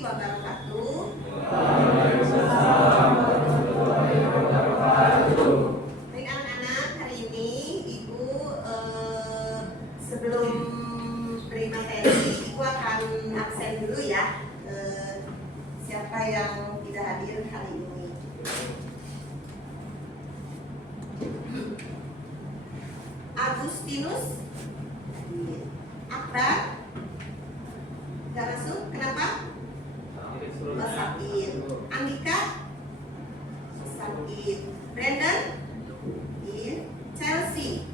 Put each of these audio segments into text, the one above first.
wabarakatuh. Baik anak-anak, hari ini Ibu sebelum beri materi, Ibu akan absen dulu ya. Siapa yang tidak hadir hari ini? Agustinus, Akbar, nggak masuk. Kenapa? Sakit. Andika, sakit. Brandon, Chelsea,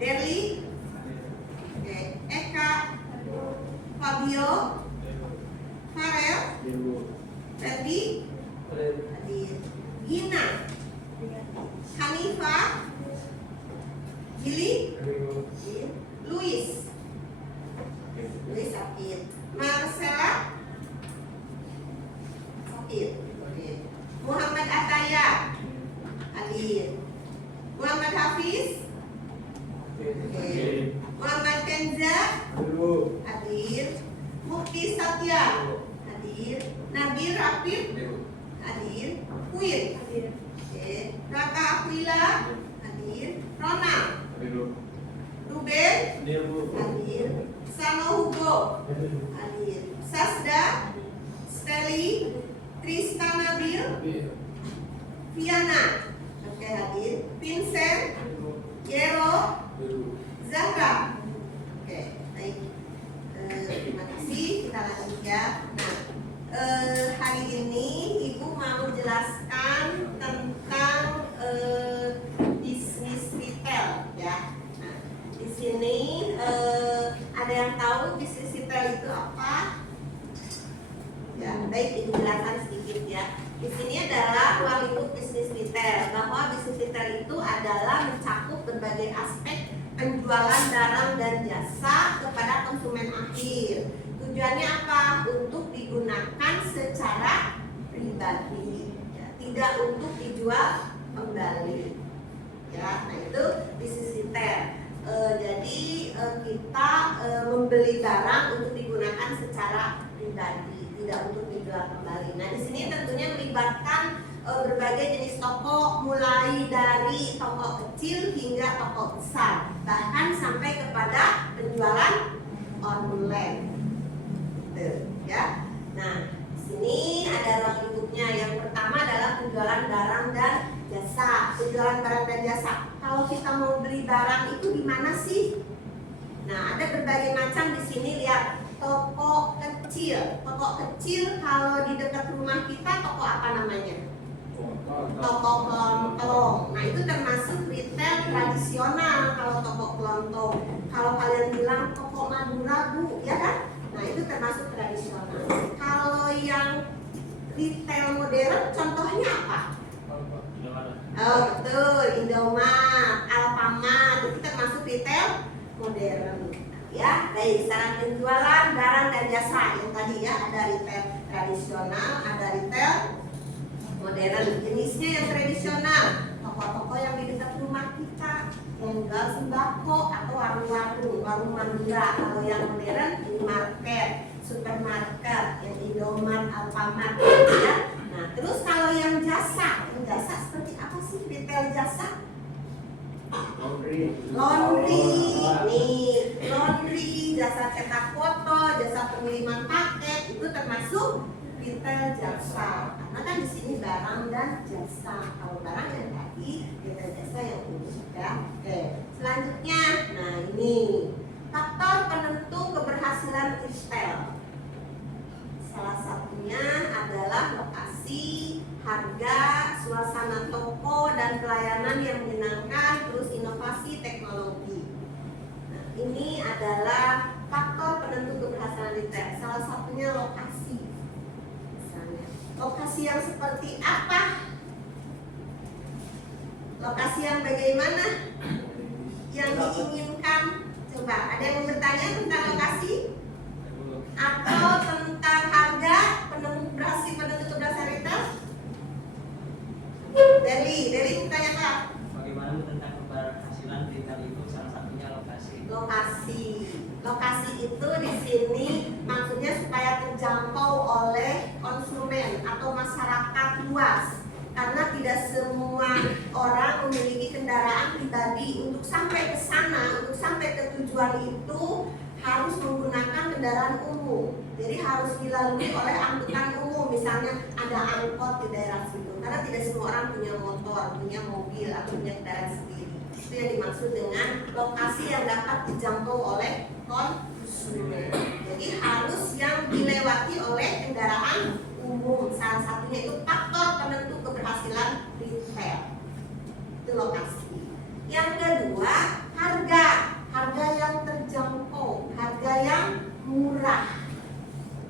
Derly, Eka, Fabio, Farel, Ferdi, Gina, Hanifa, Gili, Luis sakit. Marcella sakit. Muhammad Ataya hadir. Muhammad Hafiz, Muhammad Kenza hadir. Mukti Satya hadir. Nabil Rafid hadir. Queen Raka Aquila hadir. Ronald, Ruben hadir. Sama Hugo hadir. Sasda, Steli, Tristan Nabil, Viana hadir. Vincent, Yero, Zahra. Oke, baik. Terima kasih. Kita lanjut ya. Nah, hari ini Ibu mau jelaskan tentang bisnis retail ya. Nah, di sini ada yang tahu bisnis retail itu apa? Ya, baik, Ibu jelaskan sedikit ya. Di sini adalah ruang lingkup bisnis retail, bahwa bisnis retail itu adalah mencakup berbagai aspek penjualan barang dan jasa kepada konsumen akhir. Tujuannya apa? Untuk digunakan secara pribadi, ya, tidak untuk dijual kembali. Ya, nah itu bisnis retail. Jadi kita membeli barang untuk digunakan secara pribadi, tidak untuk dijual kembali. Nah, di sini tentunya melibatkan berbagai jenis toko, mulai dari toko kecil hingga toko besar, bahkan sampai kepada penjualan online. Ya. Nah, di sini ada ruang lingkupnya. Yang pertama adalah penjualan barang dan jasa. Penjualan barang dan jasa. Kalau kita mau beli barang itu di mana sih? Nah, ada berbagai macam di sini. Lihat, toko kecil. Toko kecil kalau di dekat rumah kita toko apa namanya? Toko kelontong. Nah, itu termasuk retail tradisional. Kalau toko kelontong. Kalau kalian bilang toko Madura, Bu, ya kan? Nah, itu termasuk tradisional. Kalau yang retail modern contohnya apa? Oh, betul, Indomaret, Alfamart, itu termasuk retail modern. Ya, baik, secara penjualan barang dan jasa yang tadi ya, ada retail tradisional, ada retail modern. Jenisnya yang tradisional, toko-toko yang di dekat rumah kita, yang jual sembako atau warung-warung, warung Madura. Kalau yang modern, minimarket, supermarket, yang Indomaret, Alfamart, ya. Nah, terus kalau yang jasa seperti apa sih retail jasa? Laundry, nih, laundry, jasa cetak foto, jasa pengiriman paket, itu termasuk retail jasa. Karena kan di sini barang dan jasa. Kalau barang yang tadi, retail jasa yang ini ya. Oke, selanjutnya, nah ini faktor penentu keberhasilan retail. Salah satunya adalah lokasi, harga, suasana toko, dan pelayanan yang menyenangkan, terus inovasi teknologi. Nah, ini adalah faktor penentu keberhasilan retail. Salah satunya lokasi. Misalnya, lokasi yang seperti apa? Lokasi yang bagaimana? Yang diinginkan? Coba, ada yang bertanya tentang lokasi? Atau tentang harga, penentu keberhasilan retail? Dari bertanya apa? Bagaimana tentang keberhasilan retail itu salah satunya lokasi. Lokasi itu di sini maksudnya terjangkau oleh konsumen atau masyarakat luas. Karena tidak semua orang memiliki kendaraan pribadi. Untuk sampai ke sana, untuk sampai ke tujuan itu harus menggunakan kendaraan umum. Jadi harus dilalui oleh angkutan umum. Misalnya ada angkot di daerah situ. Karena tidak semua orang punya motor, punya mobil, atau punya kendaraan sendiri. Itu yang dimaksud dengan lokasi yang dapat dijangkau oleh konsumen. Jadi harus yang dilewati oleh kendaraan umum. Salah satunya itu faktor penentu keberhasilan retail. Itu lokasi. Yang kedua, harga. Harga yang terjangkau, harga yang murah.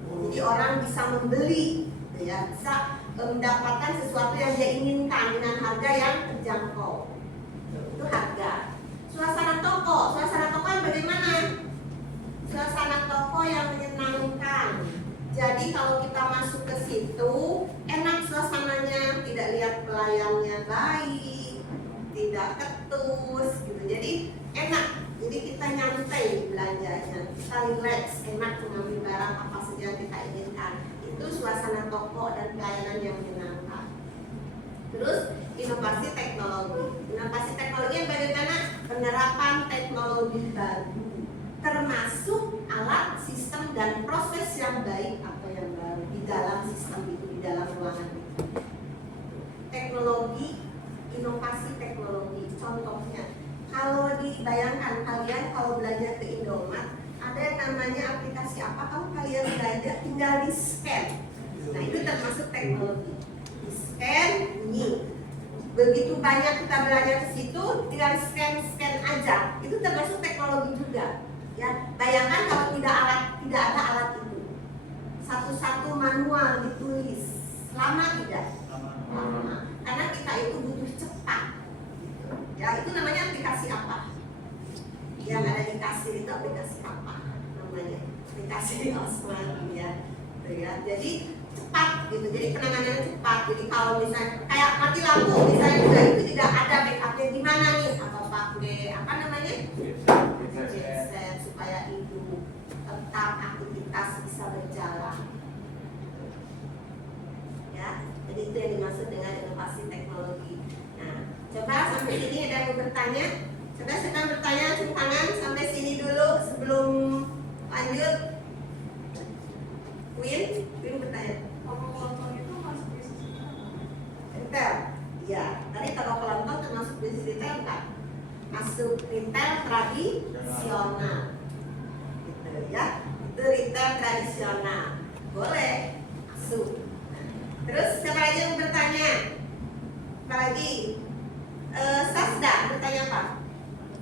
Jadi orang bisa membeli, ya, bisa mendapatkan sesuatu yang dia inginkan dengan harga yang terjangkau. Itu harga. Suasana toko yang bagaimana? Suasana toko yang menyenangkan. Jadi kalau kita masuk ke situ, enak suasananya, tidak lihat pelayannya baik, tidak ketus, gitu. Jadi enak. Jadi kita nyantai belanjanya, kita relax, enak mengambil barang apa saja yang kita inginkan. Itu suasana toko dan pelayanan yang menyenangkan. Terus inovasi teknologi. Inovasi teknologi yang bagaimana? Penerapan teknologi baru, termasuk alat, sistem, dan proses yang baik atau yang baru di dalam sistem itu, di dalam ruangan itu. Teknologi, inovasi teknologi. Contohnya, kalau dibayangkan kalian kalau belanja ke Indomaret, ada yang namanya aplikasi apa? Kalau kalian belanja tinggal di scan. Nah, itu termasuk teknologi. Di scan, bunyi. Begitu banyak kita belanja ke situ, tinggal scan aja. Itu termasuk teknologi juga. Ya, bayangkan kalau tidak ada alat itu. Satu-satu manual ditulis. Lama tidak? Lama. Karena kita itu butuh cepat. Ya, itu namanya aplikasi apa? Yang ada di kasir itu aplikasi apa namanya? Aplikasi Osman, ya. Jadi cepat gitu. Jadi penanganannya cepat. Jadi kalau misalnya kayak mati lampu misalnya juga itu tidak ada backupnya di mana nih? Atau pakai apa namanya? Genset supaya itu tetap aktivitas bisa berjalan. Ya, jadi itu yang dimaksud dengan inovasi teknologi. Nah, coba sampai sini ada yang mau bertanya? Coba sedang bertanya, cium tangan sampai sini dulu sebelum lanjut. Win bertanya. Toko kelontong itu masuk bisnis Retail, ya. Tadi toko kelontong termasuk bisnis retail kan? Masuk retail tradisional, gitu ya. Itu retail tradisional, boleh masuk. Nah, terus siapa lagi yang bertanya? Apa lagi? Sasda bertanya apa?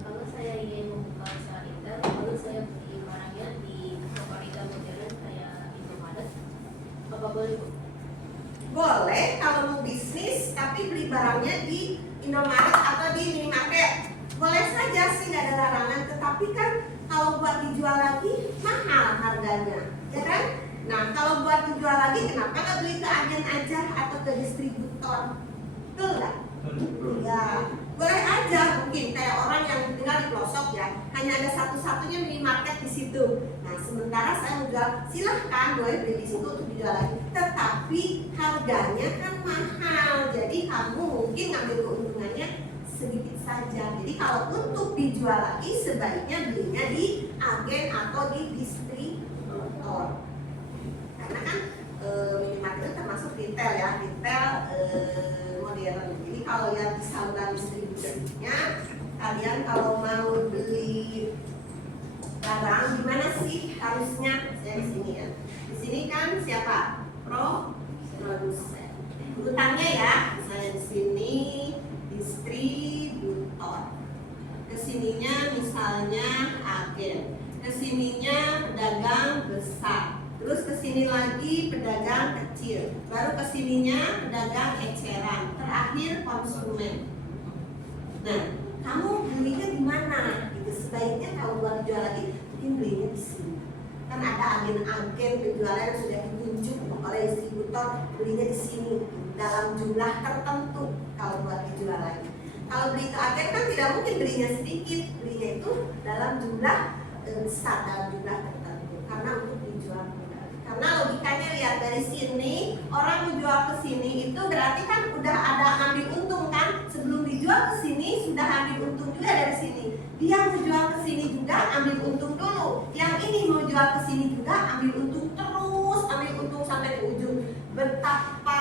Kalau saya ingin membuka usaha retail, lalu saya beli barangnya di toko retail modern kayak Indomaret, apa boleh Bu? Boleh kalau mau bisnis tapi beli barangnya di Indomaret atau di minimarket. Boleh saja sih, nggak ada larangan. Tetapi kan kalau buat dijual lagi mahal harganya, ya kan? Nah, kalau buat dijual lagi kenapa nggak beli ke agen aja atau ke distributor? Betul nggak? Ya, boleh aja. Mungkin kayak orang yang tinggal di pelosok ya, hanya ada satu-satunya minimarket di situ. Nah, sementara saya menjual, silahkan boleh beli di situ untuk dijual lagi. Tetapi harganya kan mahal, jadi kamu mungkin ngambil keuntungannya sedikit saja. Jadi kalau untuk dijual lagi sebaiknya belinya di agen atau di distributor. Karena kan minimarket itu termasuk retail ya, retail modern. Jadi kalau lihat di saluran distribusinya, kalian kalau mau beli barang di mana sih harusnya? Saya di sini ya. Di sini kan siapa? Produsen. Urutannya ya, misalnya di sini distributor. Kesininya misalnya agen. Kesininya pedagang besar. Terus kesini lagi pedagang kecil, baru kesininya pedagang eceran, terakhir konsumen. Nah, kamu belinya di mana? Itu sebaiknya kalau buat dijual lagi, mungkin belinya di sini. Kan ada agen-agen penjualan yang sudah ditunjuk oleh distributor, belinya di sini dalam jumlah tertentu kalau buat dijual lagi. Kalau beli ke agen kan tidak mungkin belinya sedikit, belinya itu dalam jumlah besar, dalam jumlah tertentu karena untuk dijual kembali. Karena logikanya lihat dari sini, orang menjual ke sini itu berarti kan udah ada ambil untung kan? Sebelum dijual ke sini sudah ambil untung juga dari sini. Dia menjual ke sini juga ambil untung dulu. Yang ini mau jual ke sini juga ambil untung terus, ambil untung sampai ke ujung. Betapa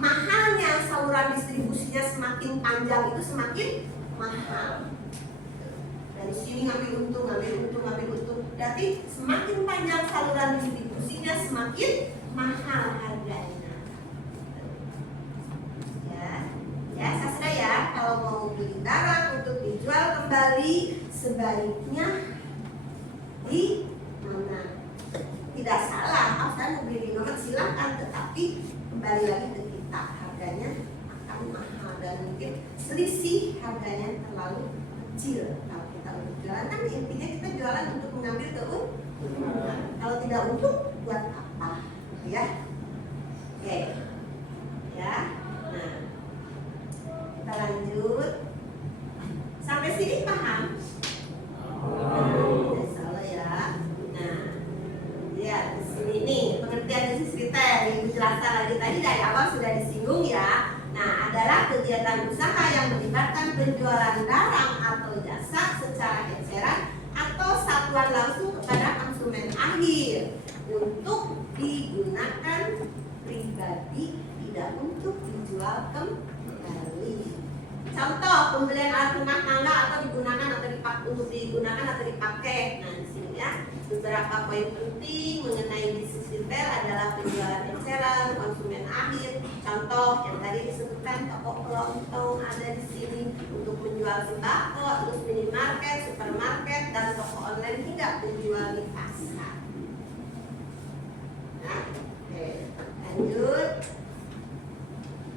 mahalnya saluran distribusinya, semakin panjang itu semakin mahal. Dari sini ngambil untung, ngambil untung, ngambil untung. Berarti semakin panjang saluran distribusinya semakin mahal harganya. Ya sastra ya. Kalau mau beli barang untuk dijual kembali sebaiknya di mana? Tidak salah, Afsan mau beli di mana silakan, tetapi kembali lagi ke kita, harganya akan mahal dan mungkin selisih harganya terlalu kecil. Kalau kita untuk jualan kan intinya kita jualan untuk mengambil keuntungan. Kalau tidak untung buat apa? Ya, oke, ya. Nah, kita lanjut. Sampai sini paham? Salah ya. Nah, lihat di sini nih pengertian bisnis retail yang dijelaskan lagi tadi dari awal sudah disinggung ya. Nah, adalah kegiatan usaha yang melibatkan penjualan barang atau jasa secara eceran atau satuan langsung kepada konsumen akhir untuk digunakan pribadi, tidak untuk dijual kembali. Contoh pembelian alat rumah tangga atau digunakan atau dipakai untuk digunakan atau dipakai. Nah, di sini ya beberapa poin penting mengenai bisnis retail adalah penjualan eceran, konsumen akhir. Contoh yang tadi disebutkan toko kelontong ada di sini untuk menjual sembako, terus minimarket, supermarket, dan toko online hingga penjual di pasar. Nah, oke, lanjut.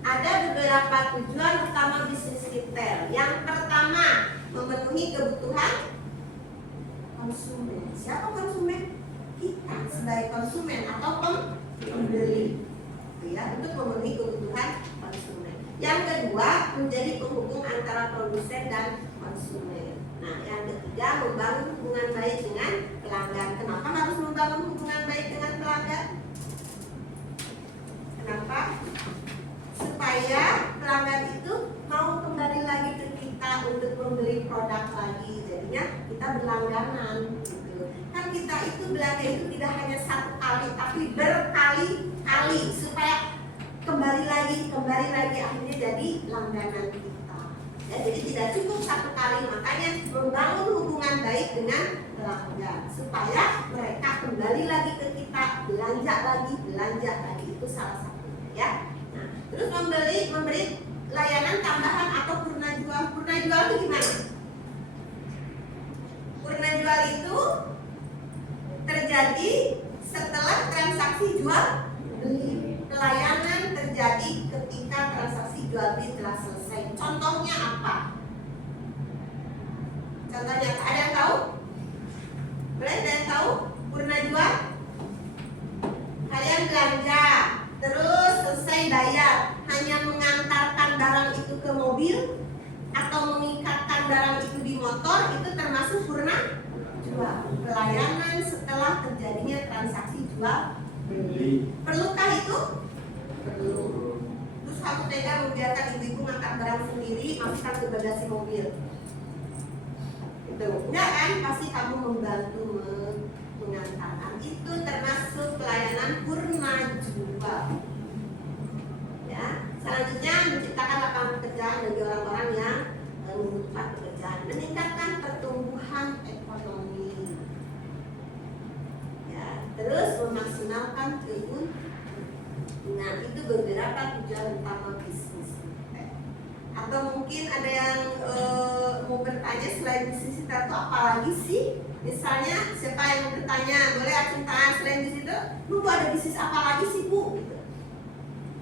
Ada beberapa tujuan utama bisnis retail. Yang pertama, memenuhi kebutuhan konsumen. Siapa konsumen? Kita sebagai konsumen atau pembeli. Ya, untuk memenuhi kebutuhan konsumen. Yang kedua, menjadi penghubung antara produsen dan konsumen. Nah, yang ketiga, membangun hubungan baik dengan pelanggan. Kenapa harus membangun hubungan baik dengan pelanggan? Kenapa? Supaya pelanggan itu mau kembali lagi ke kita untuk membeli produk lagi. Jadinya kita berlangganan gitu. Kan kita itu belanja itu tidak hanya satu kali tapi berkali-kali supaya kembali lagi akhirnya jadi langganan kita. Ya, jadi tidak cukup satu kali, makanya membangun hubungan baik dengan pelanggan supaya mereka kembali lagi ke kita, belanja lagi itu salah satunya ya. Terus memberi layanan tambahan atau purna jual. Purna jual itu gimana? Purna jual itu terjadi setelah transaksi jual beli. Pelayanan terjadi ketika transaksi jual beli telah selesai. Contohnya apa? Contohnya ada yang tahu? Boleh ada yang tahu? Purna jual? Kalian belanja, terus selesai bayar, hanya mengantarkan barang itu ke mobil atau mengikatkan barang itu di motor, itu termasuk purna jual. Pelayanan setelah terjadinya transaksi jual beli. Perlukah itu? Perlu. Terus kamu tega membiarkan ibu-ibu ngangkat barang sendiri, masukkan ke bagasi mobil? Itu enggak kan? Pasti kamu membantu mengantarkan. Itu termasuk pelayanan purna jual. Ya, selanjutnya menciptakan lapangan pekerjaan bagi orang-orang yang membutuhkan pekerjaan, meningkatkan pertumbuhan ekonomi. Ya, terus memaksimalkan keuntungan. Nah, itu beberapa tujuan utama bisnis. Atau mungkin ada yang mau bertanya selain bisnis itu apa lagi sih? Misalnya siapa yang mau bertanya, boleh acung tangan. Selain bisnis itu, Bu ada bisnis apa lagi sih Bu? Gitu.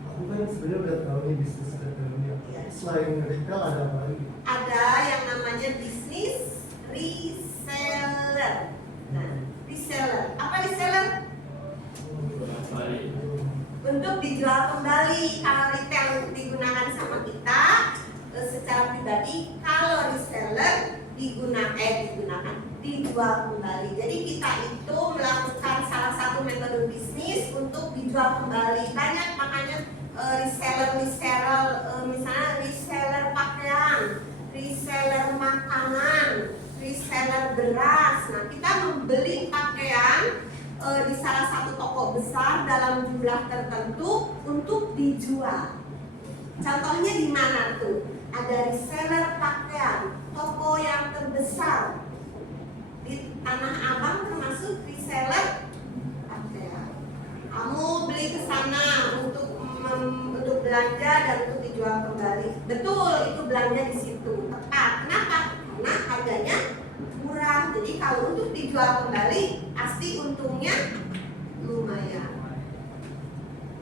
Aku kan sebenarnya udah tahu nih bisnis retailnya. Ya. Selain retail ada apa lagi? Ada yang namanya bisnis reseller. Nah, reseller. Apa reseller? Untuk dijual kembali. Kalau retail digunakan sama kita secara pribadi, kalau reseller dijual dijual kembali. Jadi kita itu melakukan salah satu metode bisnis untuk dijual kembali. Banyak makanya reseller, misalnya reseller pakaian, reseller makanan, reseller beras. Nah, kita membeli pakaian di salah satu toko besar dalam jumlah tertentu untuk dijual. Contohnya di mana tuh? Ada reseller pakaian, toko yang terbesar di Tanah Abang termasuk reseller pakaian. Kamu beli ke sana untuk belanja dan untuk dijual kembali. Betul, itu belanja di situ. Tepat. Kenapa? Karena harganya murah. Jadi kalau untuk dijual kembali pasti untungnya lumayan.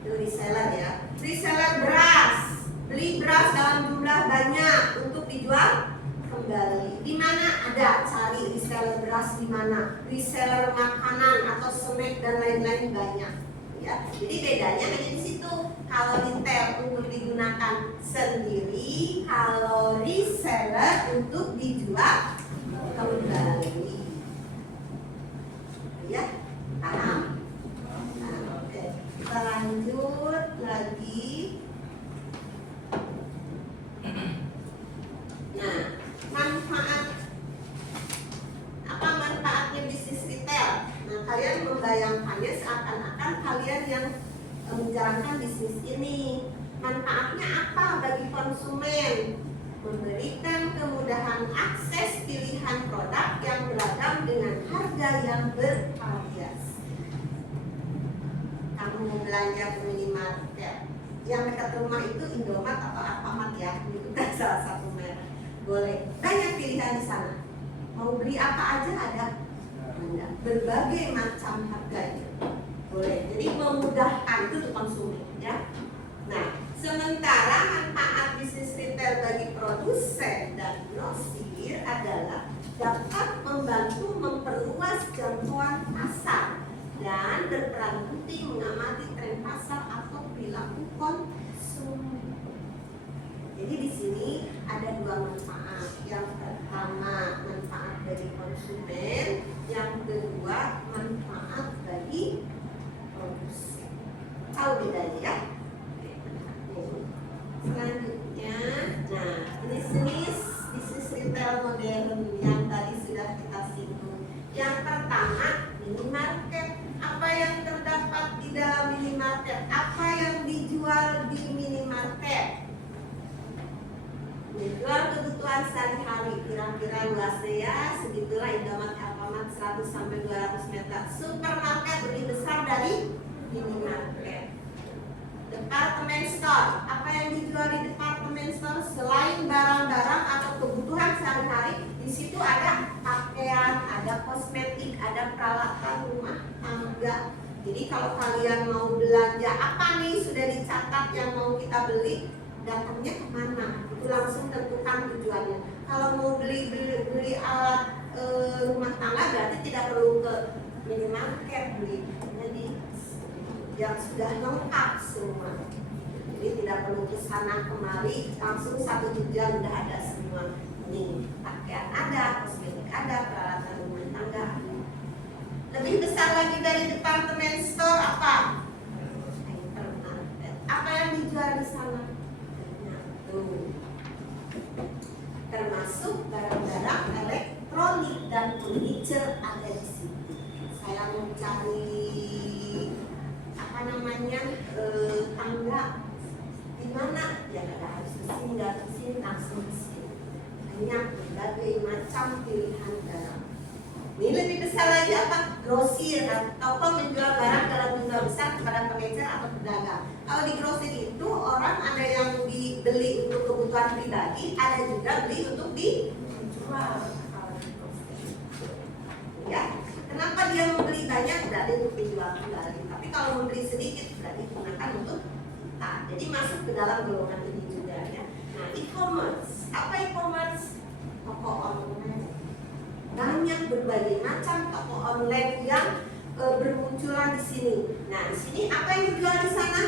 Itu reseller ya. Reseller beras, beli beras dalam jumlah banyak untuk dijual kembali. Di mana ada, cari reseller beras di mana? Reseller makanan atau snack dan lain-lain banyak. Ya, jadi bedanya hanya di situ. Kalau retail untuk digunakan sendiri, kalau reseller untuk dijual kembali. Ya, paham? Nah, oke. Kita lanjut lagi. Nah, manfaat apa manfaatnya bisnis retail? Nah, kalian membayangkannya seakan-akan kalian yang menjalankan bisnis ini. Manfaatnya apa bagi konsumen? Memberikan kemudahan akses pilihan produk yang beragam dengan harga yang bervariasi. Kamu belanja ke minimarket, yang dekat rumah itu Indomaret atau Alfamart ya, itu kan salah satu merek. Boleh, banyak pilihan di sana. Mau beli apa aja ada. Berbagai macam harganya. Boleh, jadi memudahkan itu untuk konsumen ya. Nah, sementara manfaat bisnis retail bagi produsen dan grosir adalah dapat membantu memperluas jangkauan pasar dan berperan penting mengamati tren pasar atau perilaku konsumen. Jadi di sini ada dua manfaat. Yang pertama manfaat bagi konsumen, yang kedua manfaat bagi produsen. Tahu bedanya ya? Selanjutnya, nah ini bisnis retail modern yang tadi sudah kita singgung. Yang pertama minimarket. Apa yang terdapat di dalam minimarket? Apa yang dijual di minimarket? Menjual kebutuhan sehari-hari, kira-kira luasnya ya segitulah Indomaret Alfamart 100 sampai 200 meter. Supermarket lebih besar dari minimarket. Department store, apa yang dijual di department store selain barang-barang atau kebutuhan sehari-hari? Di situ ada pakaian, ada kosmetik, ada peralatan rumah tangga. Jadi kalau kalian mau belanja apa nih sudah dicatat yang mau kita beli, datangnya kemana? Itu langsung tentukan tujuannya. Kalau mau beli alat rumah tangga berarti tidak perlu ke minimarket beli. Jadi yang sudah lengkap semua. Jadi tidak perlu ke sana kemari, langsung satu jenjang udah ada semua. Nih, pakaian ada, kosmetik ada, peralatan rumah tangga. Lebih besar lagi dari departemen store apa? Hypermarket. Apa yang dijual di sana? Tuh. Termasuk barang-barang elektronik dan furniture ada di situ. Saya mau cari tangga di mana ya nggak harus kesini langsung kesini. Banyak berbagai macam pilihan barang. Ini lebih besar lagi apa? Grosir, toko menjual barang dalam jumlah besar kepada pengecer atau pedagang. Kalau di grosir itu orang ada yang dibeli untuk kebutuhan pribadi, ada juga beli untuk dijual. Ya, kenapa dia membeli banyak? Berarti untuk dijual kembali. Tapi kalau membeli sedikit berarti digunakan untuk kita. Jadi masuk ke dalam golongan ini juga ya. Nah, e-commerce. Apa e-commerce? Toko online. Banyak berbagai macam toko online yang bermunculan di sini. Nah, di sini apa yang dijual di sana?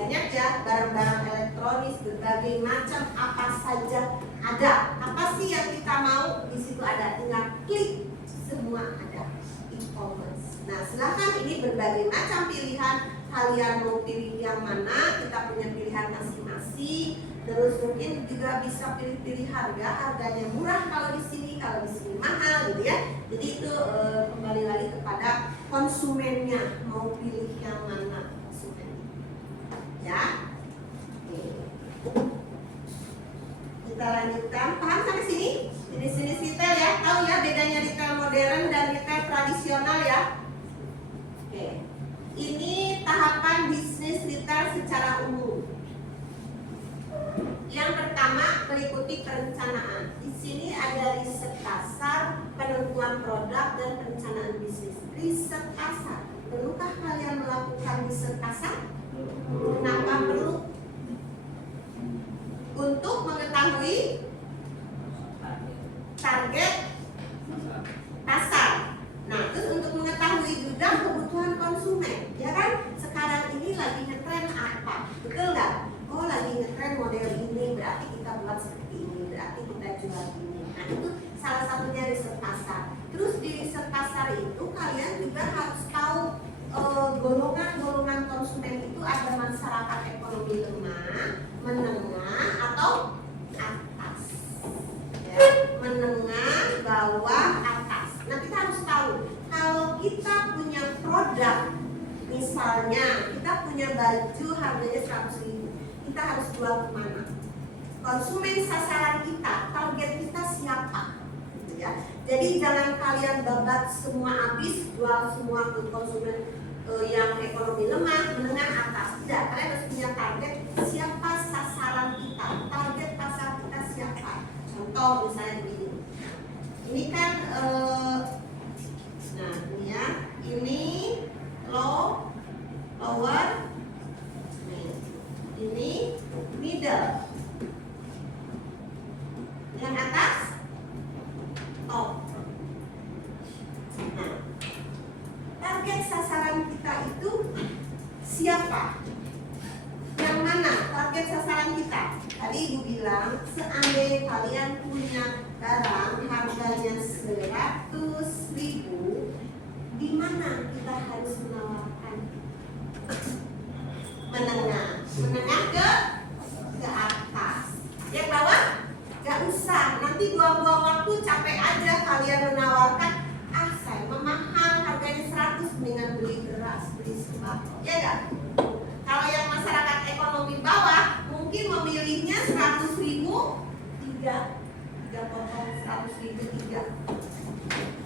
Banyak ya, barang-barang elektronis berbagai macam apa saja ada. Apa sih yang kita mau? situ ada, tinggal klik semua ada e-commerce. Nah silakan, ini berbagai macam pilihan, kalian mau pilih yang mana, kita punya pilihan masing-masing. Terus mungkin juga bisa pilih-pilih harganya murah kalau di sini mahal gitu ya. Jadi itu kembali lagi kepada konsumennya mau pilih yang mana konsumen. Ya. Kita lanjutkan, paham sampai sini? Jenis-jenis retail ya, tahu ya bedanya retail modern dan retail tradisional ya. Oke. Ini tahapan bisnis retail secara umum. Yang pertama meliputi perencanaan. Di sini ada riset pasar, penentuan produk dan perencanaan bisnis. Riset pasar. Perlukah kalian melakukan riset pasar? Kenapa perlu? Untuk mengetahui target pasar. Nah, terus untuk mengetahui juga kebutuhan konsumen, ya kan? Sekarang ini lagi ngetren apa? Betul nggak? Oh, lagi ngetren model ini, berarti kita buat seperti ini, berarti kita jual ini. Nah, itu salah satunya riset pasar. Terus di riset pasar itu kalian juga harus tahu golongan-golongan konsumen itu ada masyarakat ekonomi lemah, menengah atau atas. Ya, menengah, bawah, atas. Nah, kita harus tahu kalau kita punya produk, misalnya kita punya baju harganya 100.000, kita harus jual kemana? Konsumen sasaran kita, target kita siapa? Gitu ya. Jadi jangan kalian babat semua habis, jual semua ke konsumen yang ekonomi lemah, menengah, atas. Tidak, kalian harus punya target siapa sasaran kita, target pasar kita siapa. Contoh misalnya begini, ini kan nah ini ya, ini low, lower, ini middle, yang atas top. Nah, target sasaran kita itu siapa? Yang mana target sasaran kita? Tadi Ibu bilang, seandainya kalian punya barang harganya 100.000, di mana kita harus menawarkan? Menengah ke atas. Yang bawah gak usah, nanti buang-buang waktu, capek aja kalian menawarkan. Saya mahal, harganya 100, mendingan beli beras, beli sembako, ya gak? Kalau yang masyarakat ekonomi bawah mungkin memilihnya 100.000 tiga potong 100.000 tiga.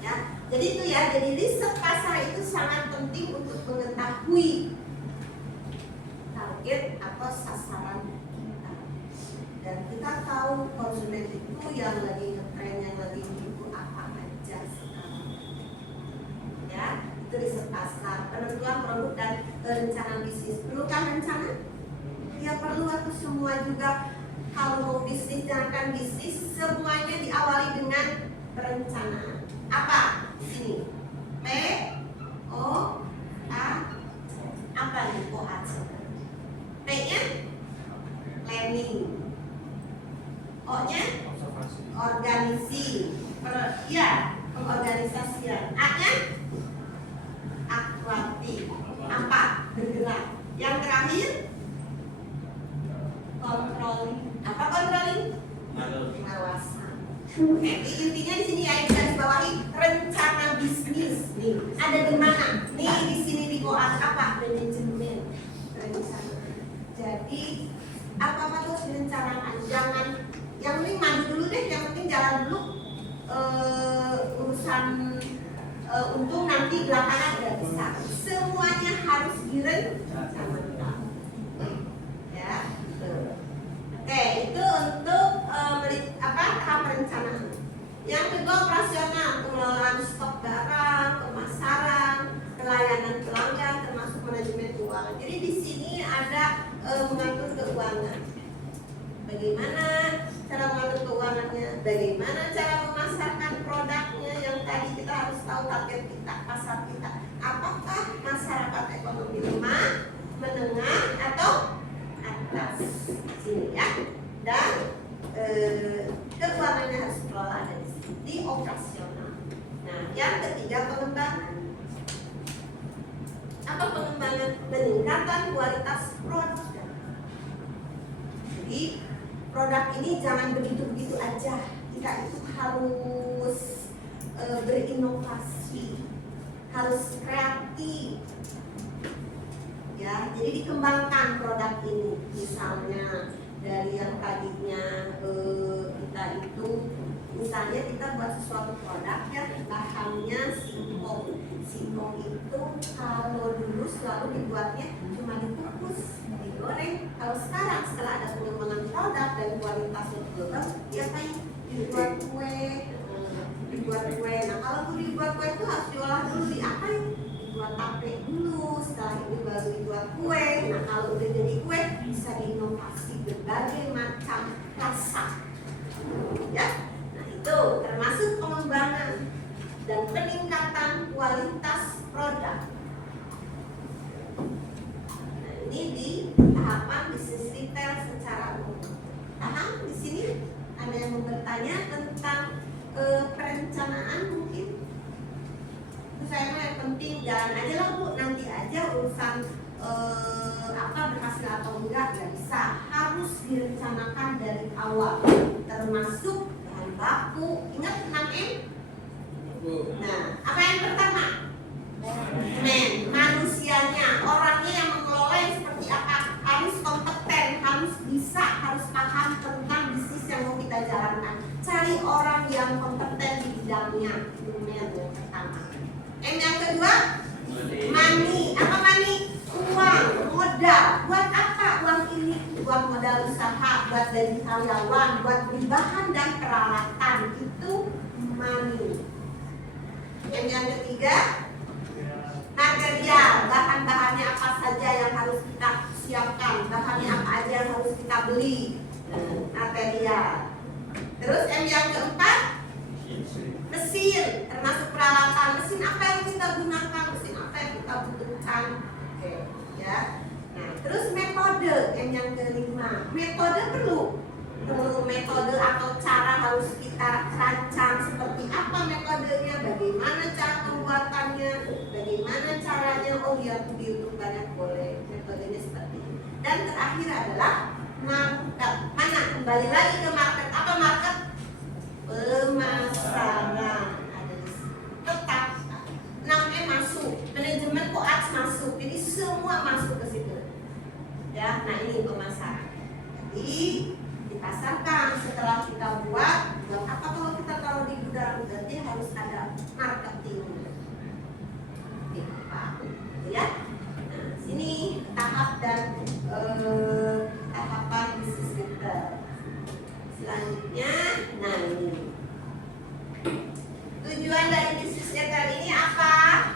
Ya, jadi itu ya, jadi riset pasar itu sangat penting untuk mengetahui target atau sasaran kita. Dan kita tahu konsumen itu yang lagi ngetren, yang lagi butuh apa aja sekarang. Ya, itu riset pasar, penentuan produk dan rencana bisnis. Perlukah rencana? Ya perlu, atau semua juga. Kalau mau bisnis, jangan bisnis, semuanya diawali dengan perencanaan. Apa? Sini. P O A. Apa nih O A? P-nya planning. O-nya organisasi. Ya, pengorganisasian. A-nya aktuatif. Apa? Bergerak. Yang terakhir controlling. Apa controlling? Pengawasan. Jadi intinya di sini ya, garis bawahi rencana bisnis. Nih, ada di mana? Nih di sini di goa apa? Manajemen rencana. Jadi apa tuh perencanaan? Jangan yang penting maju dulu deh, yang penting jalan dulu. Urusan untung nanti belakangan nggak bisa. Semuanya harus direncanakan. Ya, gitu. Oke, itu untuk tahap perencanaan. Yang kedua operasional, pengelolaan stok barang, pemasaran, pelayanan pelanggan, termasuk manajemen keuangan. Jadi di sini ada mengatur keuangan. Bagaimana cara mengatur keuangannya? Bagaimana cara memasarkan produknya? Yang tadi kita harus tahu target kita, pasar kita. Apakah masyarakat ekonomi lemah, menengah, atau atas? Sini ya. Dan keuangannya harus dikelola dari sini. Di operasi. produk ini jangan begitu-begitu aja. Kita itu harus berinovasi, harus kreatif. Ya, jadi dikembangkan produk ini. Misalnya dari yang tadinya kita itu, misalnya kita buat sesuatu produk ya bahannya singkong. Singkong itu kalau dulu selalu dibuatnya cuma dikukus, digoreng. Kalau sekarang setelah ada pengembangan produk dan kualitas global, ya kan dibuat kue, Nah kalau tuh dibuat kue itu harus diolah dulu, diapain? Dibuat tape dulu, setelah itu baru dibuat kue. Nah kalau udah jadi kue bisa diinovasi berbagai macam rasa, ya. Nah itu termasuk pengembangan dan peningkatan kualitas produk. Nah ini di tahapan bisnis retail secara umum. Paham di sini? Ada yang mau bertanya tentang perencanaan mungkin? Itu saya mah yang penting jalan aja lah Bu, nanti aja urusan apa berhasil atau enggak ya bisa, harus direncanakan dari awal, termasuk bahan baku. Ingat 6M? Nah, apa yang pertama? Manusianya, orangnya yang mengelola yang seperti apa, harus kompeten, harus bisa, harus paham tentang bisnis yang mau kita jalankan. Cari orang yang kompeten di bidangnya, itu yang pertama. Yang kedua, money. Apa money? Uang, modal. Buat apa uang ini? Buat modal usaha, buat dari karyawan, buat beli bahan dan peralatan, itu money. Yang ketiga, material, bahan-bahannya apa saja yang harus kita siapkan, bahannya apa aja yang harus kita beli, material. Terus yang keempat, mesin, termasuk peralatan. Mesin apa yang kita gunakan, mesin apa yang kita butuhkan. Oke, ya. Nah, terus metode, yang kelima. Metode perlu metode atau cara harus kita rancang seperti apa metodenya, bagaimana cara pembuatannya, bagaimana caranya. Oh ya, diuntung banyak boleh, metodenya seperti ini. Dan terakhir adalah market. Mana? Kembali lagi ke market. Apa market? Pemasaran. Ada di sini. Tetap 6M masuk, manajemen koas masuk, jadi semua masuk ke situ. Ya, nah ini pemasaran. Jadi dipasarkan setelah kita buat apa kalau kita taruh di gudang, berarti harus ada marketing. Ya. Nah, sini tahap dan tahapan bisnis kita. Selanjutnya, nah ini tujuan dari bisnis retail ini apa?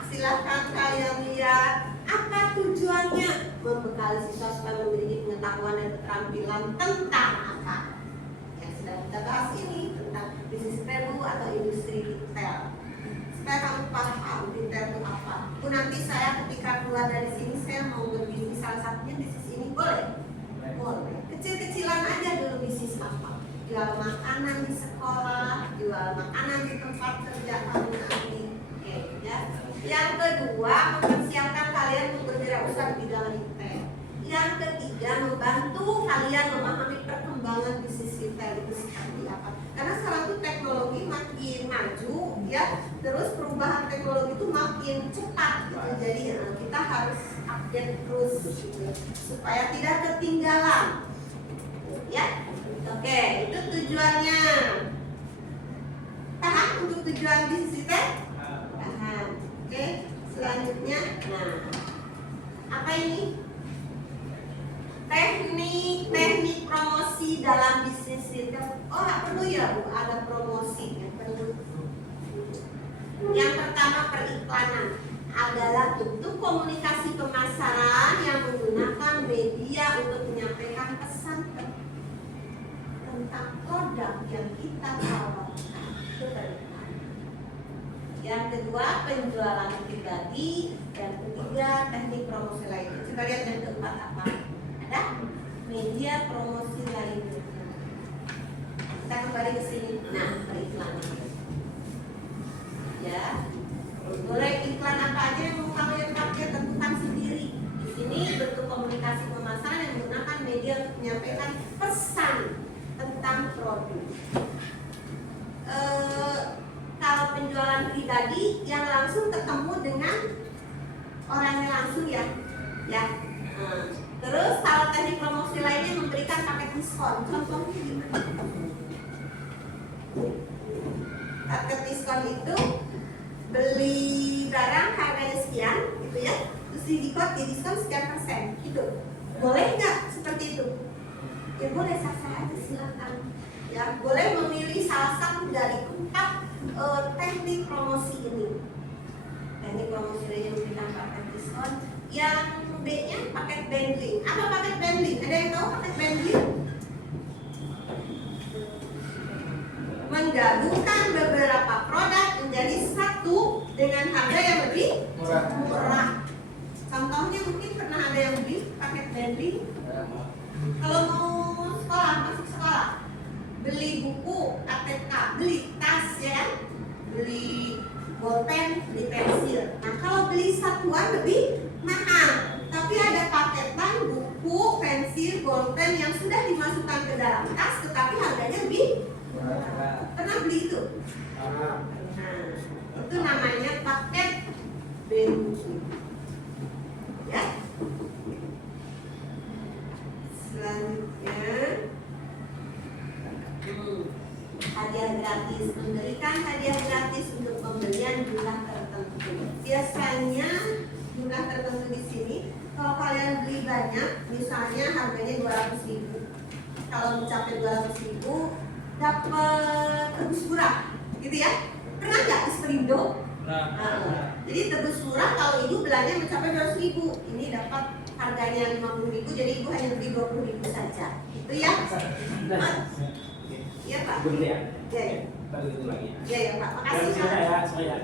Silahkan kalian lihat. Apa tujuannya? Membekali siswa supaya memiliki pengetahuan dan keterampilan tentang apa yang sedang kita bahas ini, tentang bisnis retail atau industri retail. Supaya kamu paham retail itu apa. Itu nanti saya ketika keluar dari sini saya mau berbisnis, salah satunya bisnis ini boleh? Boleh. Kecil-kecilan aja dulu bisnis apa? Jual makanan di sekolah, jual makanan di tempat kerja kamu nanti. Oke, ya. Yang kedua, mempersiapkan kalian untuk berwirausaha di bidang retail. Yang ketiga, membantu kalian memahami perkembangan bisnis retail itu seperti apa. Karena sekarang itu teknologi makin maju, ya. Terus perubahan teknologi itu makin cepat, gitu. Jadi kita harus update terus, gitu, supaya tidak ketinggalan. Ya, oke, itu tujuannya. Paham untuk tujuan bisnis retail? Paham. Oke, selanjutnya, nah, apa ini? Teknik promosi dalam bisnis retail. Oh, perlu ya Bu, ada promosi ya, perlu. Yang pertama, periklanan adalah bentuk komunikasi pemasaran yang menggunakan media untuk menyampaikan pesan tentang produk yang kita tawarkan. Itu periklanan. Yang kedua, penjualan pribadi. Yang ketiga, teknik promosi lainnya. Coba lihat yang keempat apa? Ada media promosi lainnya. Kita kembali ke sini. Nah, periklanan. Ya, boleh iklan apa aja yang mau kalian pakai, tentukan sendiri. Di sini bentuk komunikasi pemasaran yang menggunakan media untuk menyampaikan pesan tadi yang langsung ketemu dengan orangnya langsung ya. Terus kalau teknik promosi lainnya memberikan paket diskon. Contohnya gimana? Paket diskon itu beli barang harganya sekian, gitu ya. Terus di diskon sekian persen, gitu. Boleh nggak seperti itu? Ya boleh, sah-sah aja, silakan. Ya boleh memilih salah satu dari 4 teknik promosi ini. Teknik promosi lainnya memberikan paket diskon. Yang B-nya paket bundling. Apa paket bundling? Ada yang tahu paket bundling? Menggabungkan beberapa produk menjadi satu dengan harga yang lebih murah. Contohnya mungkin pernah ada yang beli paket bundling. Kalau mau sekolah, masuk sekolah, beli buku, ATK, beli tas ya kan? Beli bolpen, beli pensil. Nah kalau beli satuan lebih mahal, tapi ada paketan buku, pensil, bolpen yang sudah dimasukkan ke dalam tas, tetapi harganya lebih murah. Pernah beli itu? Nah, itu namanya paket bundling. Ya. Selanjutnya, hadiah gratis. Memberikan hadiah gratis untuk pembelian jumlah tertentu. Biasanya jumlah tertentu di sini, kalau kalian beli banyak, misalnya harganya 200.000, kalau mencapai 200.000 dapat tebus murah, gitu ya. Pernah nggak di Sperindo? Jadi tebus murah kalau ibu belanja mencapai 200.000, ini dapat harganya 50.000, jadi ibu hanya beli 20.000 saja. Itu ya? Iya Pak. Iya. Iya. Baru itu lagi. Iya Pak. Makasih Pak. Saya.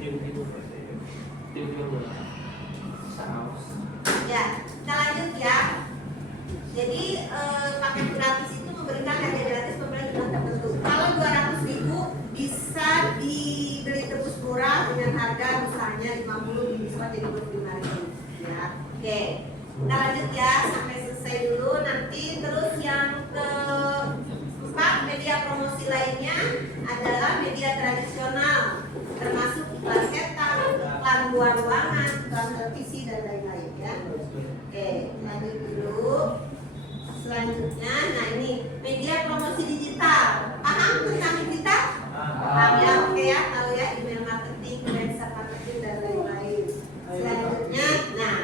Tim. Saus. Ya, kita lanjut ya. Jadi paket gratis itu memberikan hadiah gratis pembelian jumlah tertentu. Kalau 200.000 bisa dibeli tebus murah dengan harga misalnya 50, diskon jadi 25.000. Ya, oke. Kita lanjut ya sampai selesai dulu. Nanti terus yang keempat, media promosi lainnya adalah media tradisional, termasuk iklan cetak, iklan luar ruangan, iklan televisi dan lain-lain ya. Oke, lanjut dulu. Selanjutnya, nah ini media promosi digital. Paham tentang digital? Paham ya, oke ya, tahu ya, email marketing, website marketing dan lain-lain. Selanjutnya, nah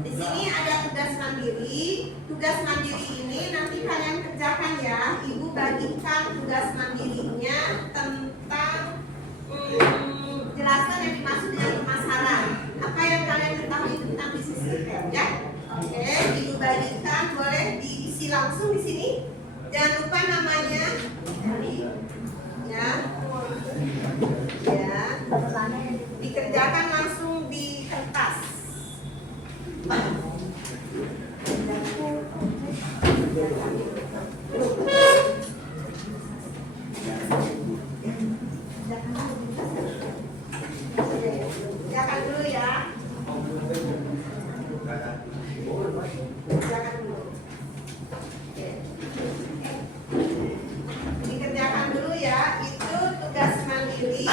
di sini ada tugas mandiri. Tugas mandiri ini nanti kalian kerjakan ya. Ibu bagikan tugas mandirinya tentang jelasan yang dimaksud dengan pemasaran. Apa yang kalian ketahui tentang bisnis retail ya? Oke, ibu bagikan, boleh diisi langsung di sini. Jangan lupa namanya, ya, ya, dikerjakan langsung di kertas. Kerjakan dulu ya. Kerjakan dulu. Oke. Dikerjakan dulu ya. Itu tugas mandiri.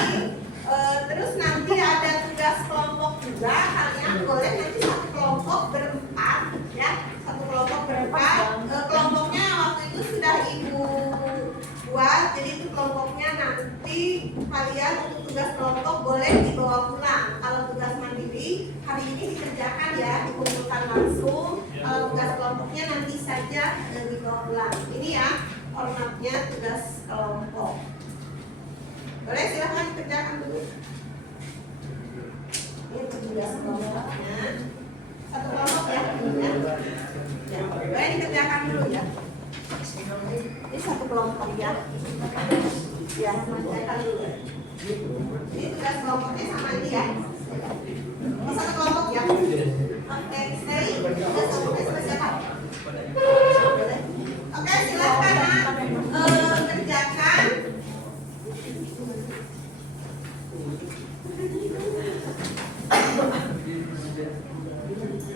Terus nanti ada tugas kelompok juga. Kalian boleh nanti satu kelompok berempat, ya. Satu kelompok berempat. Kelompoknya waktu itu sudah ibu buat. Jadi itu kelompoknya nanti kalian untuk tugas kelompok boleh dibawa pulang. Kalau tugas mandiri hari ini dikerjakan ya, dikumpulkan langsung. Kalau tugas kelompoknya nanti saja dibawa pulang. Ini ya formatnya tugas kelompok. Boleh silahkan kerjakan dulu. Ini tugas kelompoknya. Satu kelompok ya. Ya. Boleh dikerjakan dulu ya. Ini satu kelompok ya. Ya, kerjakan dulu. Ini tugas kelompoknya sama ini ya. Ini satu kelompok ya. Oke, stay. Tugas kelompoknya sama siapa? Oke, silakan kerjakan.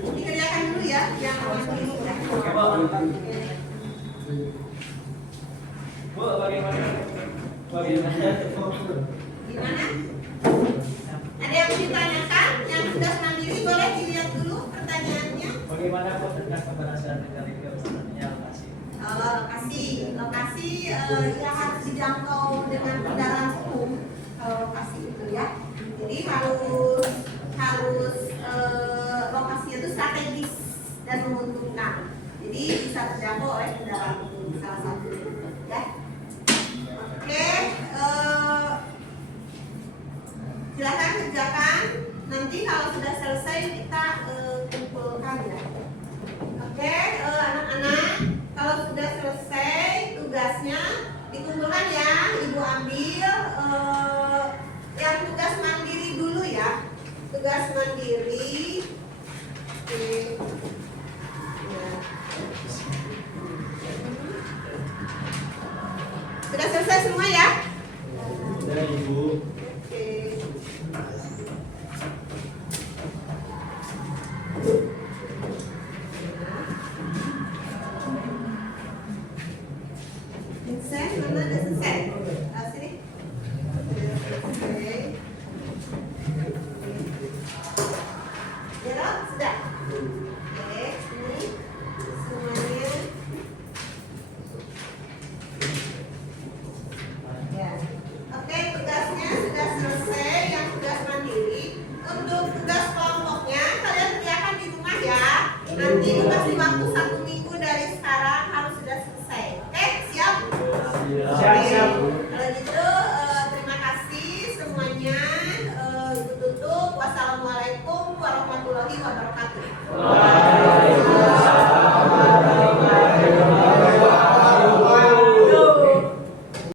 Dikerjakan dulu ya, yang ini ya. Bu, bagaimana? Bagaimana? Gimana? Ada yang ditanyakan? Yang tugas mandiri boleh dilihat dulu pertanyaannya. Bagaimana kok tentang keberhasilan negara itu sebenarnya lokasi? Lokasi yang harus dijangkau dengan kendaraan umum. Lokasi itu ya. Jadi harus lokasinya itu strategis dan menguntungkan. Jadi bisa terjangkau oleh kendaraan umum salah satu ya. Oke, silakan kerjakan. Nanti kalau sudah selesai kita kumpulkan ya. Oke, anak-anak, kalau sudah selesai tugasnya dikumpulkan ya. Ibu ambil yang tugas mandiri dulu ya. Tugas mandiri. Oke. Ya. Sudah selesai semua ya? Sudah Ibu. Oke. Vincent, mana ada Vincent? Sini. Oke. Gerald, sudah? Oke, ini semuanya. Ya. Oke, tugasnya sudah selesai. Yang tugas mandiri. Untuk tugas kelompoknya kalian kerjakan di rumah ya. Nanti dikasih waktu 1 minggu dari sekarang harus sudah selesai. Oke, siap? Siap. Kalau gitu terima kasih semuanya. Ibu tutup. Wassalamualaikum warahmatullahi wabarakatuh.